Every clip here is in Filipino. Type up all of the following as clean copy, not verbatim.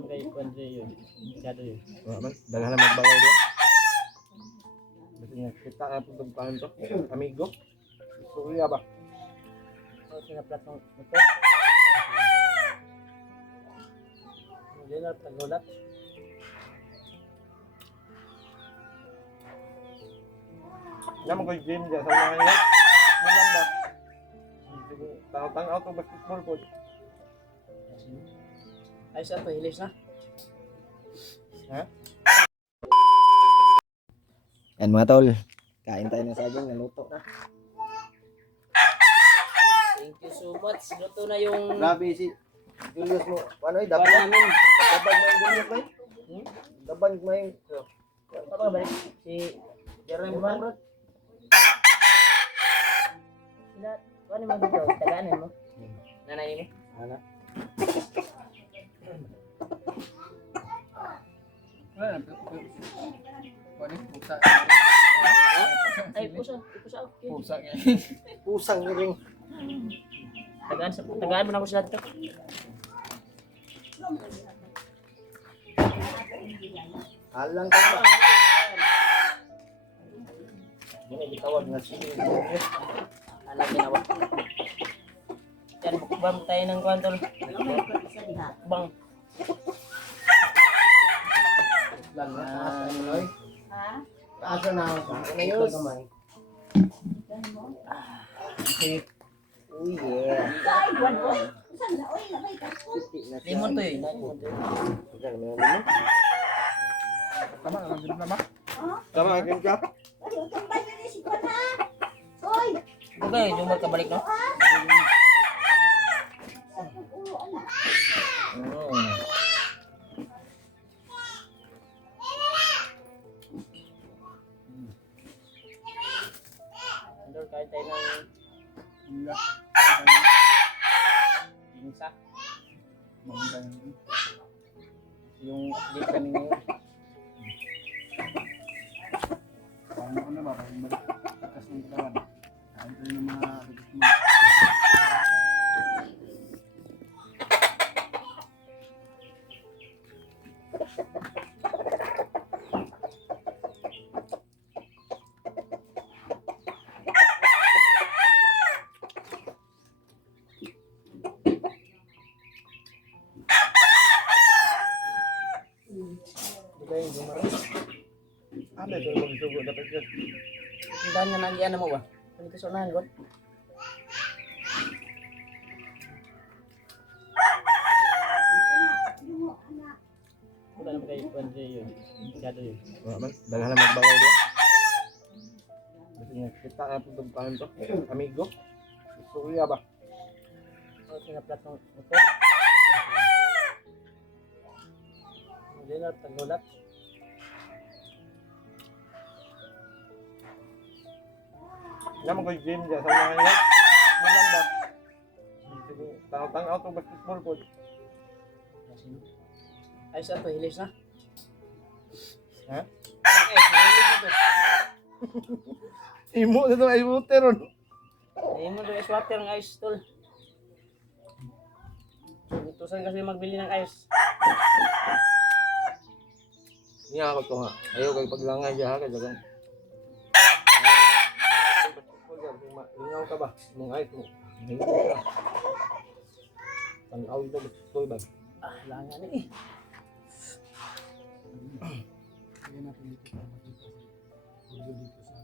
naman kay Kuandre yun. Masyado yun. Dalahan na magbalay doon. Kasi nga, kita na ito itong to. Amigo. Surya ba? So, sinaplat ng ito. Hindi na tagulat. Naman ko yung gym dyan sa mga ngayon. Malam ba? Tang-out ng basketball po. Ay, saan to? Hilis na? Ha? Yan mga tol, kain tayo ng saging, naluto na. Thank you so much. Luto na yung Grabe si Julius mo, ano eh, bar dabang namin. mo yung Julius mo eh. Dabang mo yung, Ano ba balik? Si Jeremy Juman? Murad. Sila, ano mo dito? Tagaanan mo? Nanay mo? Ano? Ay, pusa. Pusa. Okay. Pusang ring. Tagaan mo na ako sila dito. Alang ka ba? Hindi gitawag na si Julius. Alam ginawa. Yan, mukbang tayo ng kwantol. Mukbang. Lang na, taas na Noy. Taas na ako. Ano yun? Oh yeah. Limon to yun. Tama, akin ka? Okay, yung magkabalik no? Andol, kahit tayo ng ginsa. Yung update kami ngayon. Ano ba? Bakas ng katawan. Kain tayo ng mga bigas mo. Ano ito yung magsugo dapat yun? Ang daan nga nag-iana mo ba? Pwede ka sunahan ko? Wala naman kay Kuandre yun. Masyado yun. Dalahan na magbalay doon. Kasi nga, kita na ito itong to. Amigo. Surya ba? So, sinaplat ng ito. Hindi na tagulat. Naman ko yung gym dyan sa mga ngayon. Malam ba? Tang-out ng basketball po. Ay, saan to? Hilis na? Ha? Okay, hilis na to. Imo dito ay buteron. Hindi mo doon ice water ng ice tol. Tusan kasi magbili ng ice. Niya ako to nga. Ayaw kay paglangay dyan ha. Kaya dyan. Lingaw ka ba? Mong ayos mo. Hingo ka. Tanaw ito. Gusto ba? Ah, langan eh. Kaya natin dito sa dito sa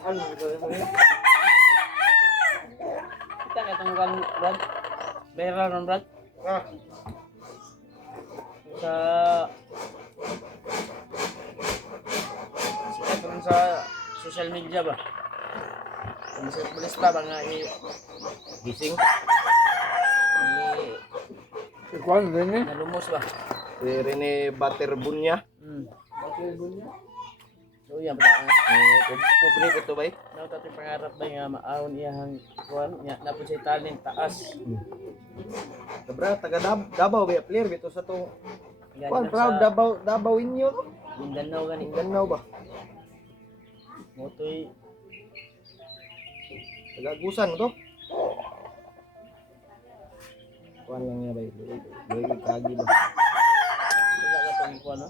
Ano ito mo yun? Kita ka itong kan, Brad. Viral ng Brad. Ah, Sa... Sikat rin sa social media ba? Pulis pa ba nga gising. Ikuan rin eh. nalumos ba? Si Rene Baterbunya. Bakit ba niya? So yan ba ka? Pobre ko to ba? Naw tatay pangarap ba nga maawon iyang kuan nya napod sa talent taas. Sobra, taga Davao ba? Player bito sa to. Yan Kuan, lang proud sa- Davao inyo. Mindanao ganing Ganaw ba? motoy Tagagusan mo to. Kuan lang niya ba? Dili kagi ba? wala ka tong kuan no.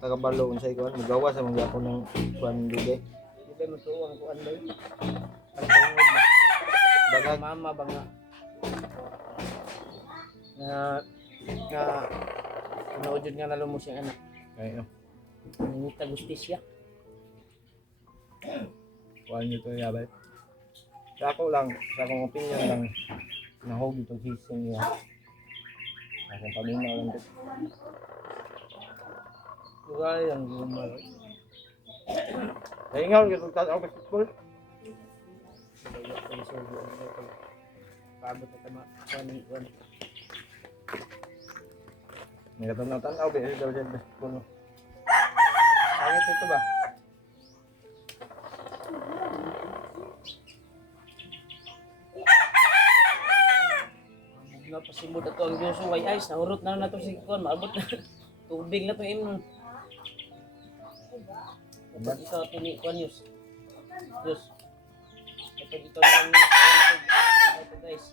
Taga balo unsay kuan magawa sa mga Japon ng kuan dugay. Di ba matuwang kuan ba? Pagtungod ba? Dagag Mama ba nga na naujud nga nalo mo siyang anak. kayo. Nangita gustisya. Kuan nyo to yabay. Sa ako lang, sa akong opinion lang, nahog itong hising niya. Sa akong paminaw lang ito. Tugal ang gumal. Naingaw, yung tataw basketball. Pabot na tama. Kuan. Nagtatanaw-tanaw, pero daw siya basketball. Ayot ito ba? Na pasimod ato ang Diyos way ice nahurot na nato si kon maabot na tubig na to imnon. Dapat ito tini kon news. Diyos. Dapat ito lang ito guys.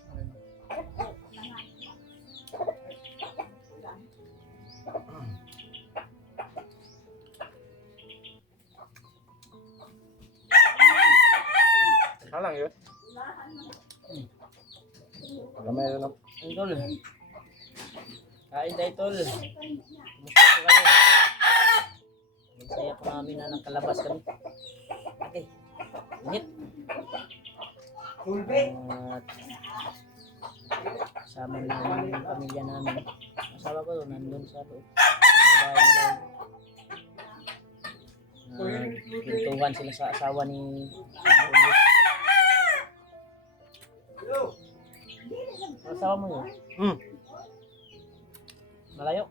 Halang yun. Gamay rin ako. Ang tol. Kain tayo tol. Kumusta po kayo? Magsaya po namin na ng kalabas kami. Okay. Init. At kasama namin yung pamilya namin. Asawa ko nandun sa loob. Sa bahay nila. Pintuhan sila sa asawa ni asawa mo yun? Malayo?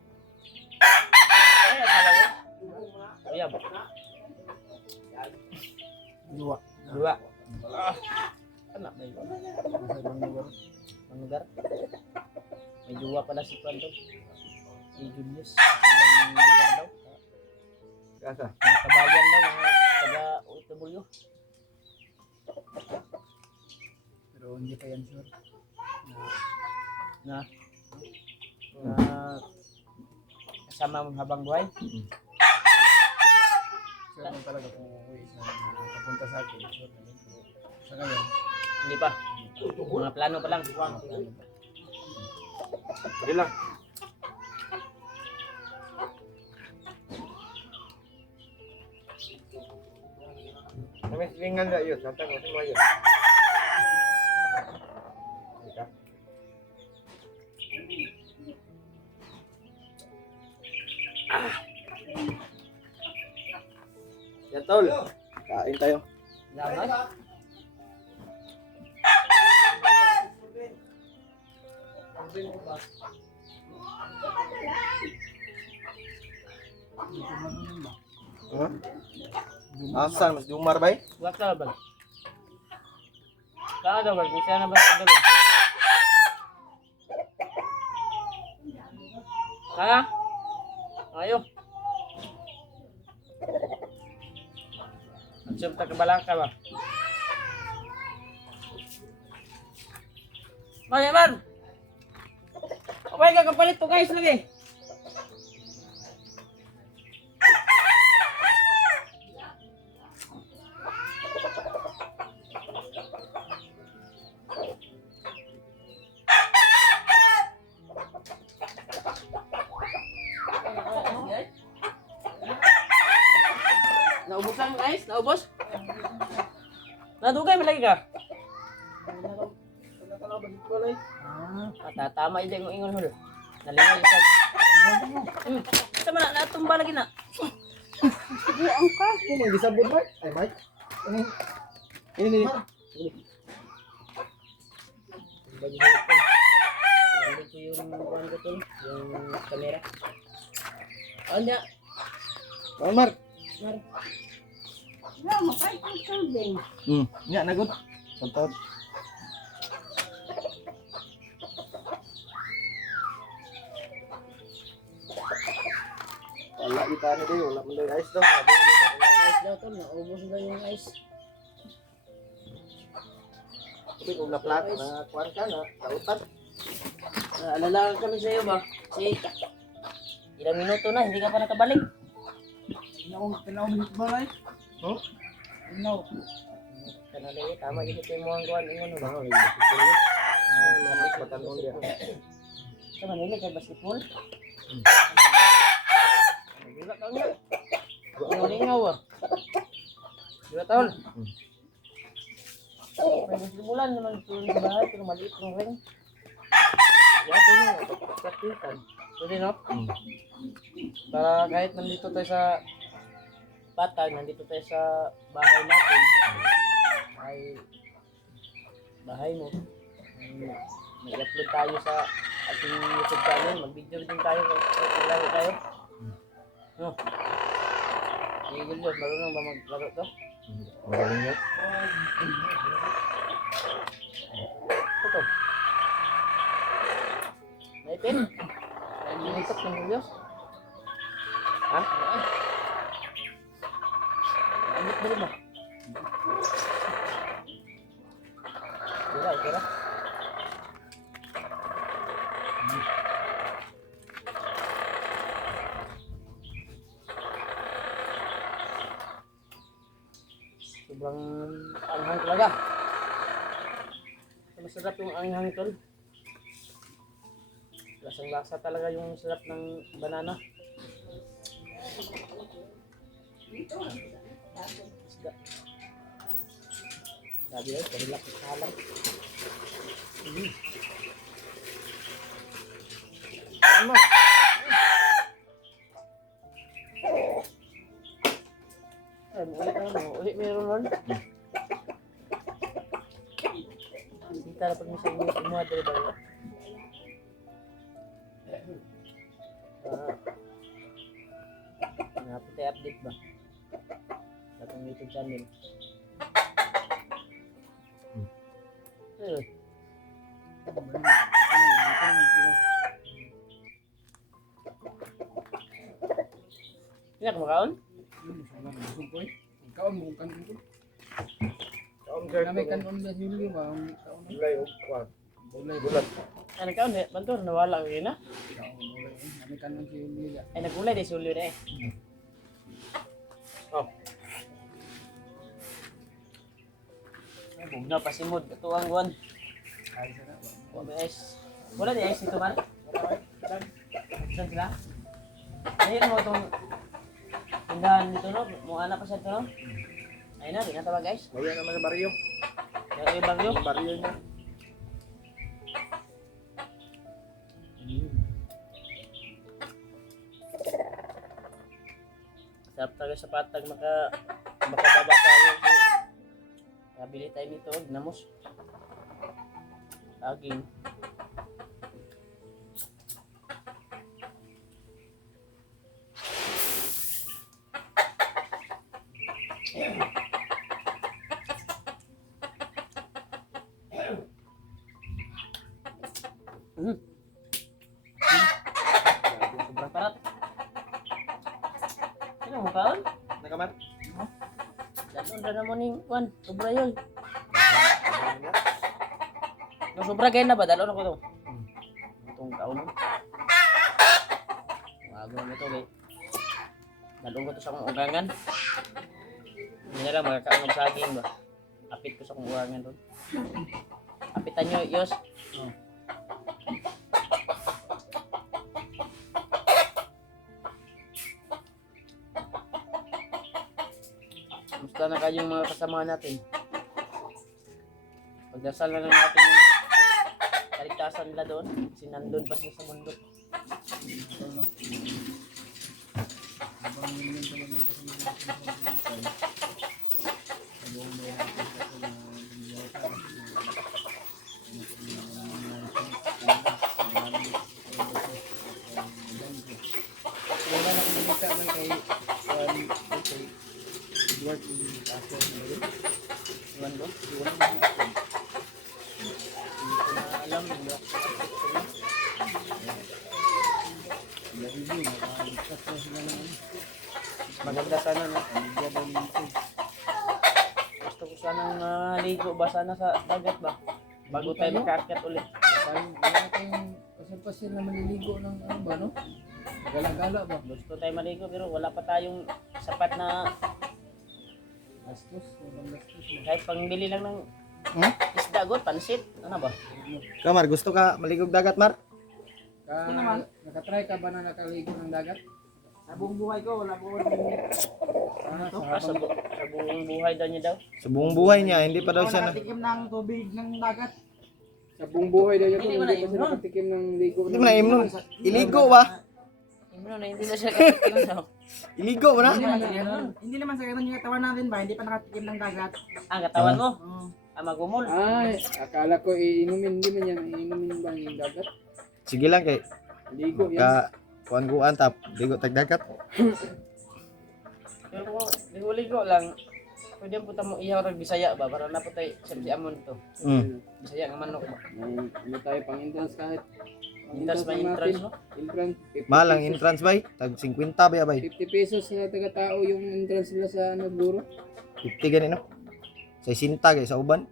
Ay, asawa yun? Uyab? Dua. Anak ba yun? Nasa ibang lugar? Ibang lugar? May dua pala si Kwanto. Si Julius. Ibang lugar daw. Kasa. Mga kabayan daw, mga taga-OFW. Pero hindi pa yan sure. Na kasama mo habang buhay. Sure lang talaga kung uuwi sa papunta sa akin. Sure na yun. Pero sa ngayon, Hindi pa. Mga plano pa lang. Sige lang. Kami silingan na yun. Santang mo semua yun. Ika. Ya tol. Kain tayo. Salamat. Ha? Asan mas Jumar bay? Buat ka ba? Saan daw ba? Kung siya na ba sa dalo? Ha? Ayo. Asyam ta kabalaka ba? Mali man. Abay ka kapalit to guys lagi. Naubos lang yung ice? Naubos? Nadugay malagi ka? Tatama yun yung ingon hul. Nalingal isa. Sama na, natumba lagi na. Kung mag-disabot bay? Ay bay? Ini. Bagi ko ito. Nandito ko yung kuhan ko tol, yung kamera. Oh, niya. Mar. Mar. Nya nagot. Kontot. Wala kita Pagkaan nila wala man daw ice daw. Ice daw tol, naubos na yung ice. Sabi kung naplat, na kuhan ka na, kautat. Alala kami sa iyo ba? Kasi ilang minuto na, hindi ka pa nakabalik. Tinaw minute ba na eh? Huh? Tinaw. Kanali, tama yun ito yung mga kuhan. Ingon no? Ano, nag-basketball yun. Malis matanong dia. Sa Manila kay basketball. Gila ka nga. Lingaw ah. Gila tol. May basketballan naman ito sa bahay, pero maliit ng ring. Wapo na, pagkakatitan. Pwede no? Para kahit nandito tayo sa Patag, nandito tayo sa bahay natin, ay bahay mo. Mag-upload tayo sa ating YouTube channel, mag-video din tayo, maglaro tayo. No? Si Julius, marunong ba maglaro to? Magaling yun. Ito. Naipin? Naipin ng Julius? Ha? Amit ba ba? Wala, ikira. Sobrang anghang talaga. Masarap yung anghang tol. Lasang lasa talaga yung sarap ng banana. Isda. Sabi ay, karilak sa halang. Tama. Ulit meron nun. Kita na pag misal mo umadre ba yun? Napatay update ba? Datang YouTube channel. Hindi ka kumakaon? Ikaw mo kanon ko. Kaon sir. Kami kanon ba Julio ba? Kaon. Bulay o kuhan. Bulay. Bulat. Ano kaon? Bantor, nawala ka na? Bulay. Kami kanon si Julio. Ay, nagulay di sulyo na eh. Oh. Ay, bugna pa si Mod. Ito ang guwan. Ay sarap. Wala ice. Wala di ice dito man? Saan sila? Ayun mo itong tindahan dito no? Mukha na pa siya ito no? Ayun na, tinatawag guys. Mawala naman sa baryo. Kaya yung bagyo. Yung baryo niya. Sarap talaga sa Patag makababa tayo. Nabili tayo nito, ginamos. Saging. Sobrang parat. Sino mo kaon? Nakamat. Dalon na naman yung kwan. Sobra yun. No, sobra gaya na ba? Dalon ako to. Itong kaon. Bago na ito eh. Dalon ko to sa akong ugangan. Hindi na lang magkakaon ng saging ba? Apit ko sa akong ugangan doon. Apitan nyo, Yos. Oh. Gusto na kayong mga kasama natin. Pagdasal na lang natin yung kaligtasan nila doon. Kasi nandun pa sila sa mundo. Wala na kumita man kay Edward yung pastor na yun. Iwan doon. Wala na mga Hindi ko na alam. Hindi ako sa update ko na. Lagi din, nakaligtas na sila ng Maganda sana no. Bigyan daw ng tubig. Gusto ko sanang ligo ba sana sa dagat ba? Bago tayo makaakyat ulit. Wala tayong pasal-pasal na maliligo ng ano ba, no? Gala-gala ba? Gusto tayo maligo pero wala pa tayong sapat na Gastos, walang gastos ba? kahit pangbili lang ng isda god, pansit. Ano ba? Kamar, gusto ka maligog dagat, Mar? Nakatry ka ba na nakaligo ng dagat? Sa buong buhay ko wala po Sa sa buong buhay daw niya daw. Sa buong buhay niya, hindi pa daw siya na... Nakatikim ng tubig ng dagat. Sa buong buhay daw niya to, Hindi mo hindi na pa siya nakatikim ng ligo. Hindi mo na imnon. Iligo ba? Hindi na siya nakatikim daw. Iligo ba na? Hindi naman sa ganun yung katawan natin ba, hindi pa nakatikim ng dagat. Ang katawan mo? Magumol. Ay, akala ko iinumin, hindi man yan, iinumin ba yung dagat? Sige lang kay Ligo yan. ka kuan-kuan tap, ligo tag dagat. Pero kung ligo-ligo lang, pwede po mo ihaw ng Bisaya ba? Para na po tayo sa amon to. Bisaya nga manok ba? May tayo pang entrance kahit. Entrance may entrance no? Entrance. Malang entrance bay, tag 50 ba bay? 50 pesos sa taga-tao yung entrance nila sa ano, guro. 50 gani no? Sa sinta kay sa uban.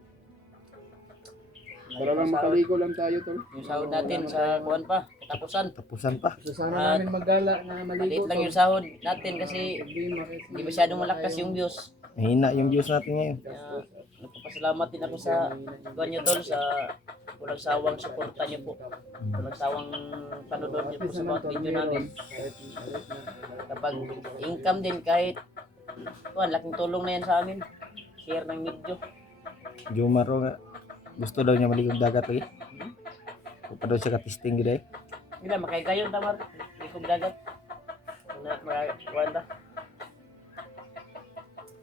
Para lang makaligo lang tayo tol. Yung sahod natin sa kuwan pa, katapusan. Tapusan pa. So sana namin maggala na maligo. Maliit lang yung sahod natin kasi hindi masyadong malakas yung views. Mahina yung views natin ngayon. Kaya nagpapasalamat din ako sa kuwan nyo tol sa walang sawang suporta nyo po. Walang sawang panunod nyo po sa mga video namin. Kapag income din kahit kuwan, laking tulong na yan sa amin. Share ng video. Jumaro nga gusto daw niya maligog dagat lagi. Kung pa daw siya ka-testing gid ay. Hindi na, makikayon tamar. Likog dagat. Na, makakuan ta.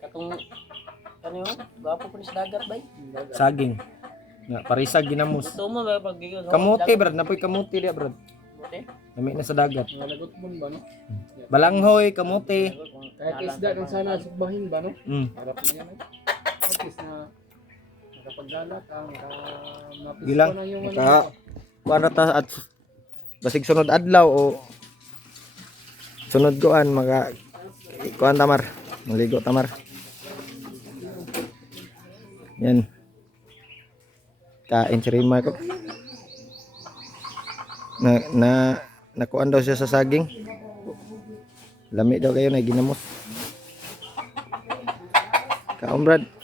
Katong, ano yun? Gwapo po ni sa dagat, bay. Saging. Nga parisag ginamos. Gusto mo ba pag gigaw? Kamuti brad, napoy kamuti dia brad. Kamuti? Nami na sa dagat. Malagot mo ba no? Balanghoy, kamuti. Kahit isda kung sana subahin ba no? Harap na yan eh. At least na nakapaggala ka, mapis Gilang, ko na yung naka- Kuan ta at basig sunod adlaw o sunod kuan maka kuan tamar, maligo tamar. Yan. Kain si Rima ko. Nakuan daw siya sa saging. Lami daw kayo na ginamos. Kaon brad.